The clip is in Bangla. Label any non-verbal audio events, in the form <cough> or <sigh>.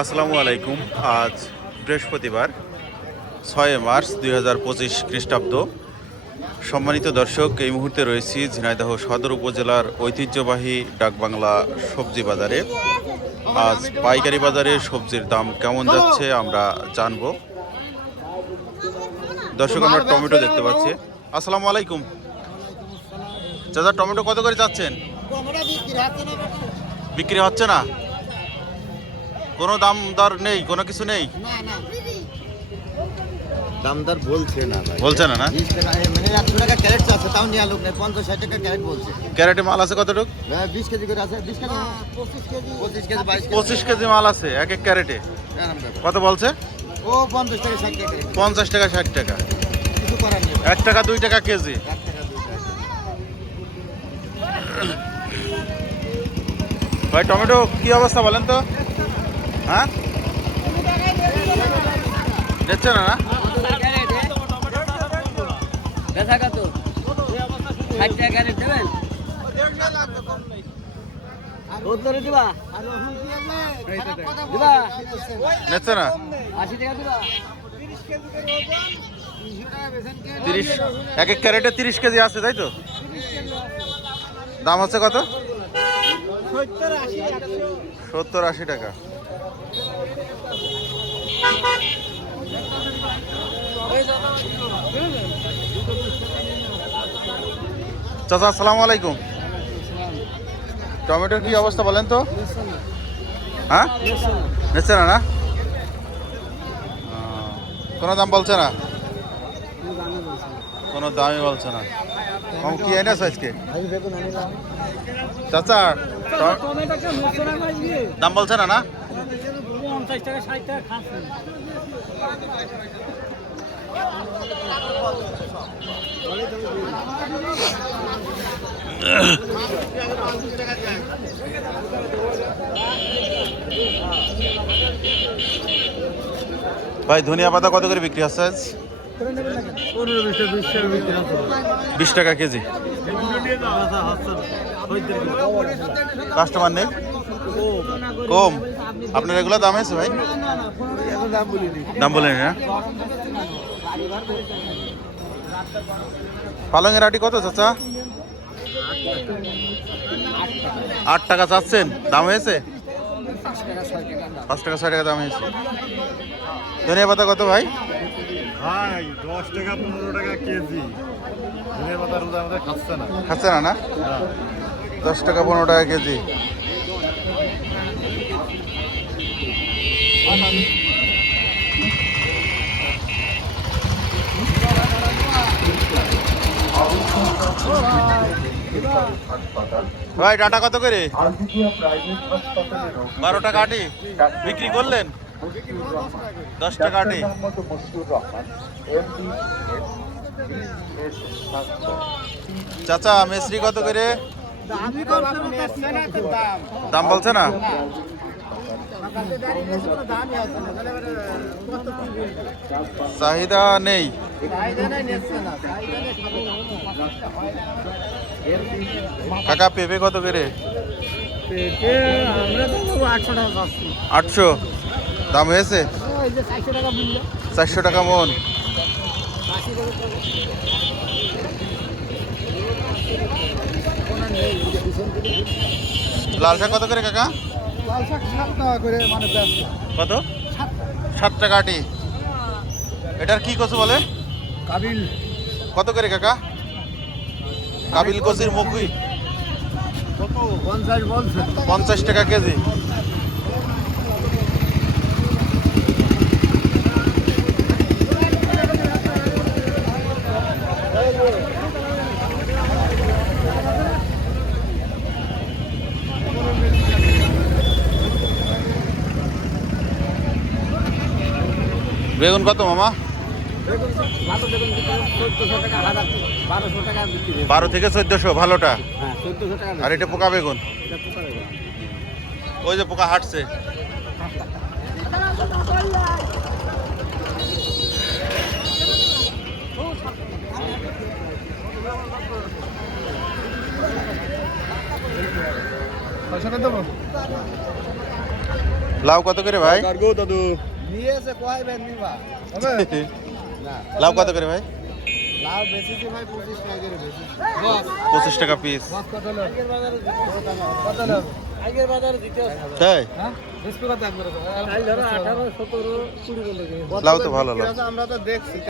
আসসালামু আলাইকুম। আজ বৃহস্পতিবার ছয় মার্চ দুই হাজার পঁচিশ খ্রিস্টাব্দ। সম্মানিত দর্শক এই মুহূর্তে রয়েছি ঝিনাইদহ সদর উপজেলার ঐতিহ্যবাহী ডাকবাংলা সবজি বাজারে। আজ পাইকারি বাজারে সবজির দাম কেমন যাচ্ছে আমরা জানব। দর্শক আমরা টমেটো দেখতে পাচ্ছি। আসসালামু আলাইকুম। চাচা টমেটো কত করে যাচ্ছেন বিক্রি হচ্ছে না? কোনো দাম দর নেই কোনো কিছু নেই? দামদার বলছে না ভাই। বলছে না না? টাকা মানে একশো টাকা ক্যারেট আছে তাও নিয়ে লোক নেই পঞ্চাশ ষাট টাকা ক্যারেট বলছে। ক্যারেটে মাল আছে কতটুক? হ্যাঁ, বিশ কেজি করে আছে বিশ কেজি পঁচিশ কেজি পঁচিশ কেজি বাইশ কেজি। পঁচিশ কেজি মাল আছে এক এক ক্যারেটে। কত বলছে? ও পঞ্চাশ টাকা ষাট টাকা। পঞ্চাশ টাকা ষাট টাকা। কিছু করার নেই। এক টাকা দুই টাকা কেজি। টাকা টাকা। ভাই টমেটো কি অবস্থা বলেন তো? হ্যাঁ? নিচ্ছে না? এক এক ক্যারেটে তিরিশ কেজি আছে, তাই তো? দাম হচ্ছে কত? সত্তর আশি টাকা। চাচা, আসসালামু আলাইকুম। টমেটোর কি অবস্থা বলেন তো? হ্যাঁ? নিচ্ছে না না? কোনো দাম বলছে না? কোনো দামই বলছে না। কি এনেছো আজকে? চাচা দাম বলছে না না? পঞ্চাশ টাকা ষাট টাকা ভাই ধনিয়া পাতা কত করে বিক্রি হচ্ছে আজ? বিশ টাকা কেজি। কাস্টমার নেই? কম। আপনার এগুলো দাম আছে ভাই? দাম বলিনি না পালংয়ের আটি কত চাচা? আট টাকা চাচ্ছেন। দাম হয়েছে? পাঁচ টাকা ছয় টাকা দাম হয়েছে। ধনিয়া পাতা কত ভাই? ভাই দশ টাকা পনেরো টাকা কেজি। পাতা খাচ্ছে না। খাচ্ছে না না? দশ টাকা পনেরো টাকা কেজি। ভাই ডাটা কত করে বারো টাকা আটি বিক্রি করলেন দশ টাকা আটি চাচা মেসরি কত করে দাম বলছে না চাহিদা নেই। কাকা পেঁপে কত করে? আটশো? দাম হয়েছে? চারশো টাকা মন। লাল শাক কত করে কাকা? লাল শাক সাত টাকা করে মানে ব্যস্ত কত? সাত টাকা। আটি। এটার কি কচু বলে? কাবিল। কত করে কাকা? কাবিল কচির মুখি পঞ্চাশ টাকা কেজি। বেগুন কত মামা। বারো থেকে চোদ্দশো ভালোটা। আর এটা পোকা বেগুন। ওই যে পোকা হাঁটছে। লাউ কত করে ভাই? দাদু। নিয়েছে কয় ব্যাগ নিবা। না <laughs> লাউ কত করে ভাই? লাভ বেশিছি ভাই পঁচিশ টাকা করে বেশি পঁচিশ টাকা পিস আগের বাজারে কত হলো? আগের বাজারে দিতে তাই? হ্যাঁ? বিশ লাউ তো ভালো আমরা তো দেখছি।